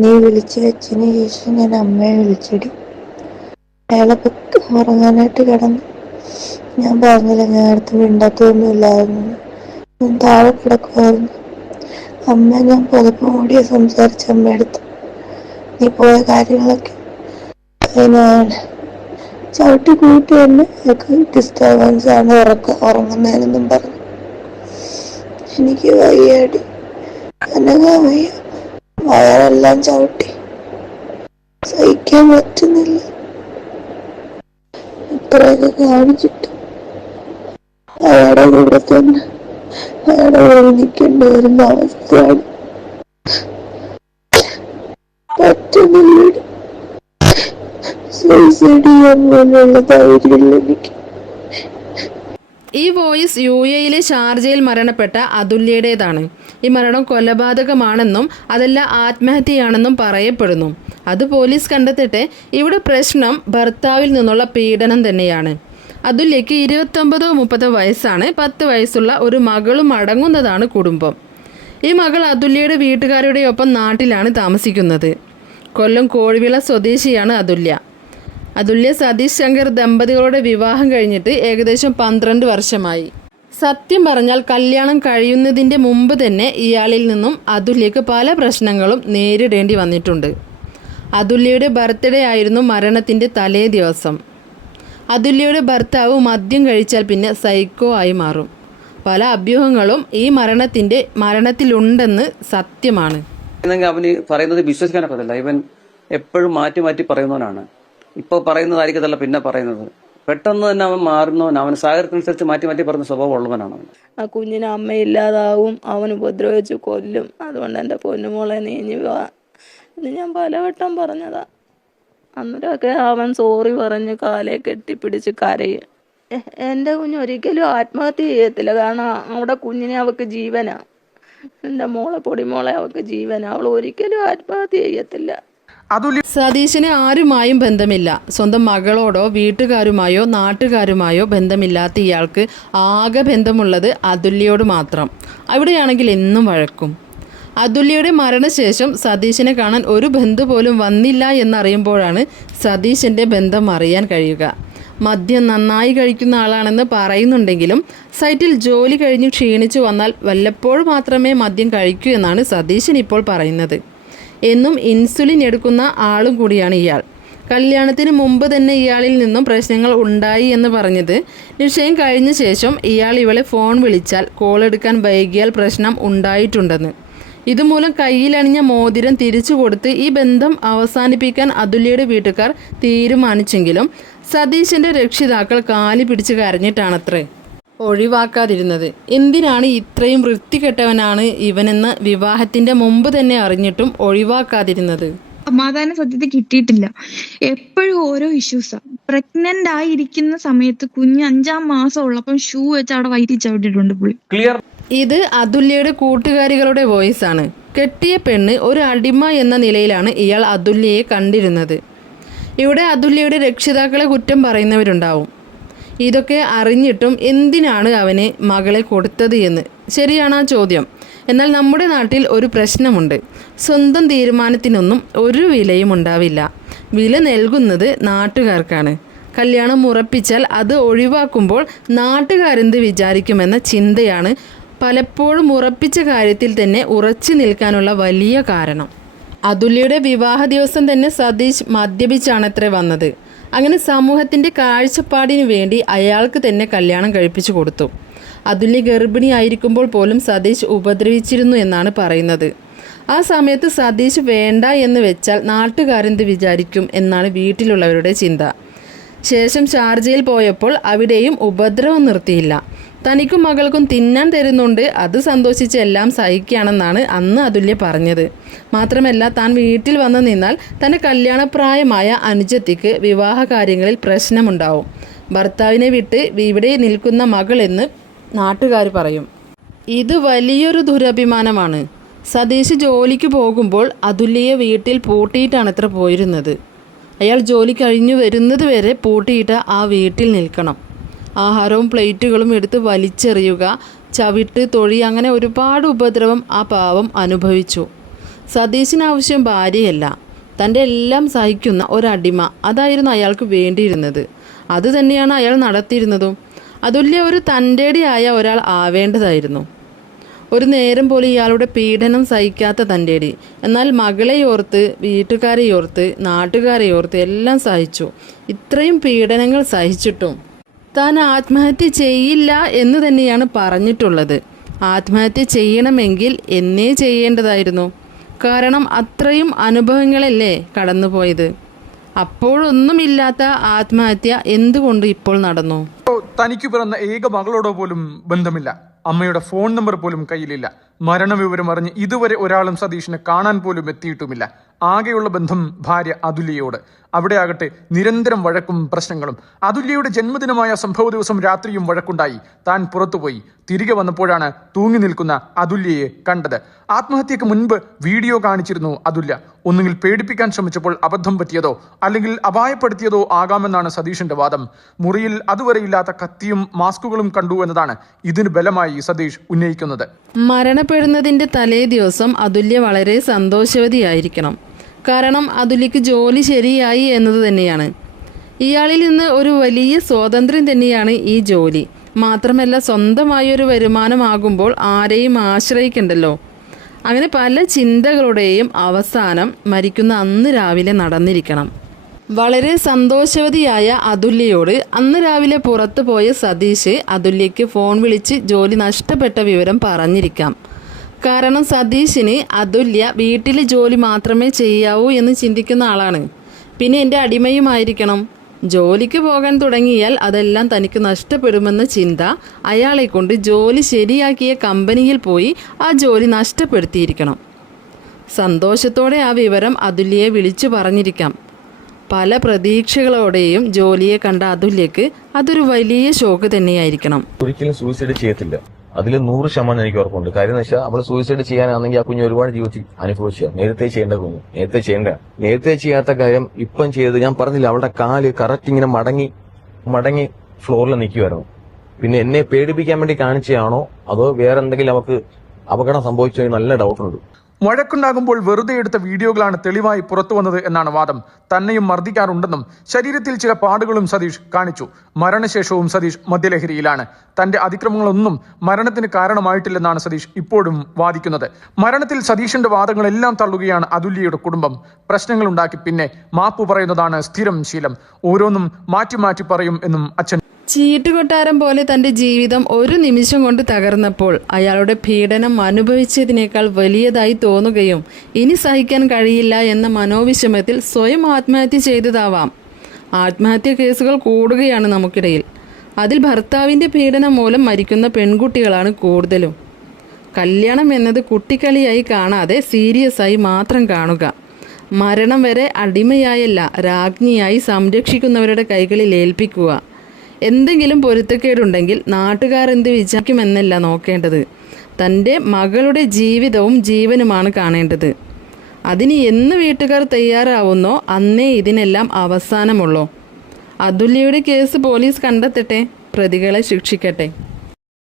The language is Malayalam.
നീ വിളിച്ചു വെച്ചതിന് ശേഷം ഞാൻ അമ്മയെ വിളിച്ചിടി. അയാളെ ഉറങ്ങാനായിട്ട് കിടന്നു. ഞാൻ പറഞ്ഞില്ല ഞാൻ അടുത്ത് മിണ്ടാത്തൊന്നുമില്ലായിരുന്നു. ഞാൻ താഴെ കിടക്കുമായിരുന്നു അമ്മ ഞാൻ പുതപ്പ് മൂടിയ സംസാരിച്ച അമ്മയെടുത്ത് നീ പോയ കാര്യങ്ങളൊക്കെ അതിനാണ് ചവിട്ടി കൂട്ടി തന്നെ എനിക്ക് ഡിസ്റ്റർബൻസ് ആണ് ഉറക്ക ഉറങ്ങുന്നതിനെന്നും പറഞ്ഞു. എനിക്ക് വയ്യാടി. അനങ്ങാൻ വയ്യ. വയറെല്ലാം ചവിട്ടി. സഹിക്കാൻ പറ്റുന്നില്ല. ഇത്രയൊക്കെ കാണിച്ചിട്ട് അയാളുടെ കൂടെ തന്നെ അയാളുടെ കൂടെ നിൽക്കേണ്ടി വരുന്ന അവസ്ഥയാണ്. പറ്റുന്നില്ല സൂയിസൈഡ് ചെയ്യാൻ പോലുള്ള ധൈര്യമില്ല എനിക്ക് ഈ വോയിസ് യു എയിലെ ഷാർജയിൽ മരണപ്പെട്ട അതുല്യയുടേതാണ്. ഈ മരണം കൊലപാതകമാണെന്നും അതല്ല ആത്മഹത്യയാണെന്നും പറയപ്പെടുന്നു. അത് പോലീസ് കണ്ടെത്തിയിട്ട് ഇവിടെ പ്രശ്നം ഭർത്താവിൽ നിന്നുള്ള പീഡനം തന്നെയാണ്. അതുല്യയ്ക്ക് ഇരുപത്തൊമ്പതോ മുപ്പതോ വയസ്സാണ്. പത്ത് വയസ്സുള്ള ഒരു മകളും അടങ്ങുന്നതാണ് കുടുംബം. ഈ മകൾ അതുല്യയുടെ വീട്ടുകാരുടെ ഒപ്പം നാട്ടിലാണ് താമസിക്കുന്നത്. കൊല്ലം കോഴിവിള സ്വദേശിയാണ് അതുല്യ. അതുല്യ സതീഷ് ശങ്കർ ദമ്പതികളുടെ വിവാഹം കഴിഞ്ഞിട്ട് ഏകദേശം പന്ത്രണ്ട് വർഷമായി. സത്യം പറഞ്ഞാൽ കല്യാണം കഴിയുന്നതിന്റെ മുമ്പ് തന്നെ ഇയാളിൽ നിന്നും അതുല്യക്ക് പല പ്രശ്നങ്ങളും നേരിടേണ്ടി വന്നിട്ടുണ്ട്. അതുല്യയുടെ ബർത്ത്ഡേ ആയിരുന്നു മരണത്തിന്റെ തലേ ദിവസം. അതുല്യയുടെ ഭർത്താവ് മദ്യം കഴിച്ചാൽ പിന്നെ സൈക്കോ ആയി മാറും. പല അഭ്യൂഹങ്ങളും ഈ മരണത്തിന്റെ മരണത്തിലുണ്ടെന്ന് സത്യമാണ്. അവന് പറയുന്നത് വിശ്വസിക്കാനൊക്കെ ഇവൻ എപ്പോഴും മാറ്റി മാറ്റി പറയുന്നവനാണ്. ഇപ്പോൾ പറയുന്നതായിരിക്കത്തല്ല പിന്നെ പറയുന്നത്. പെട്ടെന്ന് തന്നെ അവൻ മാറുന്നവൻ അവൻ സാഹചര്യത്തിനനുസരിച്ച് മാറ്റി മാറ്റി പറഞ്ഞ സ്വഭാവമുള്ളവനാണ് അവൻ. ആ കുഞ്ഞിന് അമ്മയില്ലാതാവും അവൻ ഉപദ്രവിച്ച് കൊല്ലും. അതുകൊണ്ട് എന്റെ പൊന്നുമോളെ നീഞ്ഞു വാ എന്ന് ഞാൻ പലവട്ടം പറഞ്ഞതാ. അന്നേരമൊക്കെ അവൻ സോറി പറഞ്ഞ് കാലെ കെട്ടിപ്പിടിച്ച് കരയും. എന്റെ കുഞ്ഞ് ഒരിക്കലും ആത്മഹത്യ ചെയ്യത്തില്ല. കാരണം അവിടെ കുഞ്ഞിനെ അവക്ക് ജീവനാ. എന്റെ മോളെ പൊടിമോളെ അവക്ക് ജീവനാ. അവൾ ഒരിക്കലും ആത്മഹത്യ ചെയ്യത്തില്ല. സതീശന് ആരുമായും ബന്ധമില്ല. സ്വന്തം മകളോടോ വീട്ടുകാരുമായോ നാട്ടുകാരുമായോ ബന്ധമില്ലാത്ത ഇയാൾക്ക് ആകെ ബന്ധമുള്ളത് അതുല്യയോട് മാത്രം. അവിടെയാണെങ്കിൽ എന്നും വഴക്കും. അതുല്യയുടെ മരണശേഷം സതീശിനെ കാണാൻ ഒരു ബന്ധു പോലും വന്നില്ല എന്നറിയുമ്പോഴാണ് സതീശന്റെ ബന്ധം അറിയാൻ കഴിയുക. മദ്യം നന്നായി കഴിക്കുന്ന ആളാണെന്ന് പറയുന്നുണ്ടെങ്കിലും സൈറ്റിൽ ജോലി കഴിഞ്ഞ് ക്ഷീണിച്ചു വന്നാൽ വല്ലപ്പോഴും മാത്രമേ മദ്യം കഴിക്കൂ എന്നാണ് സതീശൻ ഇപ്പോൾ പറയുന്നത്. എന്നും ഇൻസുലിൻ എടുക്കുന്ന ആളും കൂടിയാണ് ഇയാൾ. കല്യാണത്തിന് മുമ്പ് തന്നെ ഇയാളിൽ നിന്നും പ്രശ്നങ്ങൾ ഉണ്ടായി എന്ന് പറഞ്ഞത്. നിശ്ചയം കഴിഞ്ഞ ശേഷം ഇയാൾ ഇവളെ ഫോൺ വിളിച്ചാൽ കോൾ എടുക്കാൻ വൈകിയാൽ പ്രശ്നം ഉണ്ടായിട്ടുണ്ടെന്ന്. ഇതുമൂലം കയ്യിലണിഞ്ഞ മോതിരം തിരിച്ചു കൊടുത്ത് ഈ ബന്ധം അവസാനിപ്പിക്കാൻ അതുല്യയുടെ വീട്ടുകാർ തീരുമാനിച്ചെങ്കിലും സതീശന്റെ രക്ഷിതാക്കൾ കാലി പിടിച്ച് കരഞ്ഞിട്ടാണത്രേ. ഒഴിവാക്കാതിരുന്നത്. എന്തിനാണ് ഇത്രയും വൃത്തികെട്ടവനാണ് ഇവനെന്ന് വിവാഹത്തിന്റെ മുമ്പ് തന്നെ അറിഞ്ഞിട്ടും ഒഴിവാക്കാതിരുന്നത്? സമാധാന സത്യത്തിൽ കിട്ടിയിട്ടില്ല. എപ്പോഴും ഓരോ ഇഷ്യൂസാ. പ്രഗ്നന്റ് ആയിരിക്കുന്ന സമയത്ത് കുഞ്ഞ് അഞ്ചാം മാസം ഉള്ളപ്പം ഷൂ വെച്ച് അവിടെ വയറ്റി ചവിട്ടിട്ടുണ്ട് പുള്ളി. ക്ലിയർ ഇത് അതുല്യയുടെ കൂട്ടുകാരികളുടെ വോയിസ് ആണ്. കെട്ടിയ പെണ്ണ് ഒരു അടിമ എന്ന നിലയിലാണ് ഇയാൾ അതുല്യയെ കണ്ടിരുന്നത്. ഇവിടെ അതുല്യയുടെ രക്ഷിതാക്കളെ കുറ്റം പറയുന്നവരുണ്ടാവും. ഇതൊക്കെ അറിഞ്ഞിട്ടും എന്തിനാണ് അവന് മകളെ കൊടുത്തത് എന്ന്? ശരിയാണ് ആ ചോദ്യം. എന്നാൽ നമ്മുടെ നാട്ടിൽ ഒരു പ്രശ്നമുണ്ട്. സ്വന്തം തീരുമാനത്തിനൊന്നും ഒരു വിലയും ഉണ്ടാവില്ല. വില നൽകുന്നത് നാട്ടുകാർക്കാണ്. കല്യാണം ഉറപ്പിച്ചാൽ അത് ഒഴിവാക്കുമ്പോൾ നാട്ടുകാരെന്ത് വിചാരിക്കുമെന്ന ചിന്തയാണ് പലപ്പോഴും ഉറപ്പിച്ച കാര്യത്തിൽ തന്നെ ഉറച്ചു നിൽക്കാനുള്ള വലിയ കാരണം. അതുല്യയുടെ വിവാഹ ദിവസം തന്നെ സതീഷ് മദ്യപിച്ചാണത്രേ വന്നത്. അങ്ങനെ സമൂഹത്തിന്റെ കാഴ്ചപ്പാടിന് വേണ്ടി അയാൾക്ക് തന്നെ കല്യാണം കഴിപ്പിച്ചു കൊടുത്തു. അതുല്യ ഗർഭിണിയായിരിക്കുമ്പോൾ പോലും സതീഷ് ഉപദ്രവിച്ചിരുന്നു എന്നാണ് പറയുന്നത്. ആ സമയത്ത് സതീഷ് വേണ്ട എന്ന് വെച്ചാൽ നാട്ടുകാരെന്ത് വിചാരിക്കും എന്നാണ് വീട്ടിലുള്ളവരുടെ ചിന്ത. ശേഷം ഷാർജയിൽ പോയപ്പോൾ അവിടെയും ഉപദ്രവം നിർത്തിയില്ല. തനിക്കും മകൾക്കും തിന്നാൻ തരുന്നുണ്ട്. അത് സന്തോഷിച്ച് എല്ലാം സഹിക്കുകയാണെന്നാണ് അന്ന് അതുല്യ പറഞ്ഞത്. മാത്രമല്ല താൻ വീട്ടിൽ വന്ന് നിന്നാൽ തന്റെ കല്യാണപ്രായമായ അനുജത്തിക്ക് വിവാഹ കാര്യങ്ങളിൽ പ്രശ്നമുണ്ടാവും. ഭർത്താവിനെ വിട്ട് ഇവിടെ നിൽക്കുന്ന മകളെന്ന് നാട്ടുകാർ പറയും. ഇത് വലിയൊരു ദുരഭിമാനമാണ്. സതീഷ് ജോലിക്ക് പോകുമ്പോൾ അതുല്യയെ വീട്ടിൽ പൂട്ടിയിട്ടാണ് അത്ര പോയിരുന്നത്. അയാൾ ജോലി കഴിഞ്ഞു വരുന്നത് വരെ പൂട്ടിയിട്ട് ആ വീട്ടിൽ നിൽക്കണം. ആഹാരവും പ്ലേറ്റുകളും എടുത്ത് വലിച്ചെറിയുക ചവിട്ട് തൊഴി അങ്ങനെ ഒരുപാട് ഉപദ്രവം ആ പാവം അനുഭവിച്ചു. സതീശനാവശ്യം ഭാര്യയല്ല. തന്റെ എല്ലാം സഹിക്കുന്ന ഒരടിമ അതായിരുന്നു അയാൾക്ക് വേണ്ടിയിരുന്നത്. അത് തന്നെയാണ് അയാൾ നടത്തിയിരുന്നതും. അതുല്യ ഒരു തന്റെടിയായ ഒരാൾ ആവേണ്ടതായിരുന്നു. ഒരു നേരം പോലെ ഇയാളുടെ പീഡനം സഹിക്കാത്ത തന്റെടി. എന്നാൽ മകളെ ഓർത്ത് വീട്ടുകാരെ ഓർത്ത് നാട്ടുകാരെ ഓർത്ത് എല്ലാം സഹിച്ചു. ഇത്രയും പീഡനങ്ങൾ സഹിച്ചിട്ടും താൻ ആത്മഹത്യ ചെയ്യില്ല എന്ന് തന്നെയാണ് പറഞ്ഞിട്ടുള്ളത്. ആത്മഹത്യ ചെയ്യണമെങ്കിൽ എന്നേ ചെയ്യേണ്ടതായിരുന്നു. കാരണം അത്രയും അനുഭവങ്ങളല്ലേ കടന്നുപോയത്. അപ്പോഴൊന്നുമില്ലാത്ത ആത്മഹത്യ എന്തുകൊണ്ട് ഇപ്പോൾ നടന്നു? തനിക്ക് പിറന്ന ഏക മകളോടോ പോലും ബന്ധമില്ല. അമ്മയുടെ ഫോൺ നമ്പർ പോലും കയ്യിലില്ല. മരണവിവരം അറിഞ്ഞ് ഇതുവരെ ഒരാളും സതീഷിനെ കാണാൻ പോലും എത്തിയിട്ടുമില്ല. ആകെയുള്ള ബന്ധം ഭാര്യ അതുല്യയോട്. അവിടെ ആകട്ടെ നിരന്തരം വഴക്കും പ്രശ്നങ്ങളും. അതുല്യയുടെ ജന്മദിനമായ സംഭവ ദിവസം രാത്രിയും വഴക്കുണ്ടായി. താൻ പുറത്തുപോയി. തിരികെ വന്നപ്പോഴാണ് തൂങ്ങി നിൽക്കുന്ന അതുല്യയെ കണ്ടത്. ആത്മഹത്യക്ക് മുൻപ് വീഡിയോ കാണിച്ചിരുന്നു അതുല്യ. ഒന്നുകിൽ പേടിപ്പിക്കാൻ ശ്രമിച്ചപ്പോൾ അബദ്ധം പറ്റിയതോ അല്ലെങ്കിൽ അപായപ്പെടുത്തിയതോ ആകാമെന്നാണ് സതീഷിന്റെ വാദം. മുറിയിൽ അതുവരെ ഇല്ലാത്ത കത്തിയും മാസ്കുകളും കണ്ടു എന്നതാണ് ഇതിന് ബലമായി സതീഷ് ഉന്നയിക്കുന്നത്. മരണപ്പെടുന്നതിന്റെ തലേ ദിവസം അതുല്യ വളരെ സന്തോഷവതിയായിരിക്കണം. കാരണം അതുലിക്ക് ജോലി ശരിയായി എന്നത് തന്നെയാണ്. ഇയാളിൽ നിന്ന് ഒരു വലിയ സ്വാതന്ത്ര്യം തന്നെയാണ് ഈ ജോലി. മാത്രമല്ല സ്വന്തമായൊരു വരുമാനമാകുമ്പോൾ ആരെയും ആശ്രയിക്കണ്ടല്ലോ. അങ്ങനെ പല ചിന്തകളുടെയും അവസാനം മരിക്കുന്ന അന്ന് രാവിലെ നടന്നിരിക്കണം. വളരെ സന്തോഷവതിയായ അതുല്യയോട് അന്ന് രാവിലെ പുറത്തു പോയ സതീഷ് അതുല്യയ്ക്ക് ഫോൺ വിളിച്ച് ജോലി നഷ്ടപ്പെട്ട വിവരം പറഞ്ഞിരിക്കാം. കാരണം സതീഷിന് അതുല്യ വീട്ടിൽ ജോലി മാത്രമേ ചെയ്യാവൂ എന്ന് ചിന്തിക്കുന്ന ആളാണ്. പിന്നെ എന്റെ അടിമയുമായിരിക്കണം. ജോലിക്ക് പോകാൻ തുടങ്ങിയാൽ അതെല്ലാം തനിക്ക് നഷ്ടപ്പെടുമെന്ന ചിന്ത അയാളെ കൊണ്ട് ജോലി ശരിയാക്കിയ കമ്പനിയിൽ പോയി ആ ജോലി നഷ്ടപ്പെടുത്തിയിരിക്കണം. സന്തോഷത്തോടെ ആ വിവരം അതുല്യയെ വിളിച്ചു പറഞ്ഞിരിക്കാം. പല പ്രതീക്ഷകളോടെയും ജോലിയെ കണ്ട അതുല്യക്ക് അതൊരു വലിയ ഷോക്ക് തന്നെയായിരിക്കണം. ഒരിക്കലും സൂയിസൈഡ് ചെയ്യത്തില്ല. അതിൽ നൂറ് ശതമാനം എനിക്ക് ഉറപ്പുണ്ട്. കാര്യം എന്ന് വെച്ചാൽ അവൾ സൂയിസൈഡ് ചെയ്യാനാണെങ്കിൽ ആ കുഞ്ഞ് ഒരുപാട് ജീവിതത്തിൽ അനുഭവിച്ചു നേരത്തെ ചെയ്യേണ്ട കുഞ്ഞ്. നേരത്തെ ചെയ്യേണ്ട. നേരത്തെ ചെയ്യാത്ത കാര്യം ഇപ്പം ചെയ്തത് ഞാൻ പറഞ്ഞില്ല അവളുടെ കാൽ കറക്റ്റ് ഇങ്ങനെ മടങ്ങി മടങ്ങി ഫ്ലോറിൽ നിൽക്കുമായിരുന്നു പിന്നെ എന്നെ പേടിപ്പിക്കാൻ വേണ്ടി കാണിച്ചതാണോ അതോ വേറെ എന്തെങ്കിലും അവർക്ക് അപകടം സംഭവിച്ചോ നല്ല ഡൗട്ടുണ്ട് വഴക്കുണ്ടാകുമ്പോൾ വെറുതെ എടുത്ത വീഡിയോകളാണ് തെളിവായി പുറത്തു വന്നത് എന്നാണ് വാദം. തന്നെയും മർദ്ദിക്കാറുണ്ടെന്നും ശരീരത്തിൽ ചില പാടുകളും സതീഷ് കാണിച്ചു. മരണശേഷവും സതീഷ് മദ്യലഹരിയിലാണ്. തന്റെ അതിക്രമങ്ങളൊന്നും മരണത്തിന് കാരണമായിട്ടില്ലെന്നാണ് സതീഷ് ഇപ്പോഴും വാദിക്കുന്നത്. മരണത്തിൽ സതീഷിന്റെ വാദങ്ങളെല്ലാം തള്ളുകയാണ് അതുല്യയുടെ കുടുംബം. പ്രശ്നങ്ങളുണ്ടാക്കി പിന്നെ മാപ്പ് പറയുന്നതാണ് സ്ഥിരം ശീലം. ഓരോന്നും മാറ്റി മാറ്റി പറയും എന്നും അച്ഛൻ ചീട്ടുകൊട്ടാരം പോലെ തന്റെ ജീവിതം ഒരു നിമിഷം കൊണ്ട് തകർന്നപ്പോൾ അയാളുടെ പീഡനം അനുഭവിച്ചതിനേക്കാൾ വലിയതായി തോന്നുകയും ഇനി സഹിക്കാൻ കഴിയില്ല എന്ന മനോവിഷമത്തിൽ സ്വയം ആത്മഹത്യ ചെയ്തതാവാം. ആത്മഹത്യ കേസുകൾ കൂടുകയാണ് നമുക്കിടയിൽ. അതിൽ ഭർത്താവിന്റെ പീഡനം മൂലം മരിക്കുന്ന പെൺകുട്ടികളാണ് കൂടുതലും. കല്യാണം എന്നത് കുട്ടിക്കളിയായി കാണാതെ സീരിയസ് ആയി മാത്രം കാണുക. മരണം വരെ അടിമയായല്ല രാജ്ഞിയായി സംരക്ഷിക്കുന്നവരുടെ കൈകളിൽ ഏൽപ്പിക്കുക. എന്തെങ്കിലും പൊരുത്തക്കേടുണ്ടെങ്കിൽ നാട്ടുകാർ എന്ത് വിചാരിക്കുമെന്നല്ല നോക്കേണ്ടത്. തന്റെ മകളുടെ ജീവിതവും ജീവനുമാണ് കാണേണ്ടത്. അതിന് എന്ന് വീട്ടുകാർ തയ്യാറാവുന്നോ അന്നേ ഇതിനെല്ലാം അവസാനമുള്ളോ. അതുല്യയുടെ കേസ് പോലീസ് കണ്ടെത്തട്ടെ? പ്രതികളെ ശിക്ഷിക്കട്ടെ?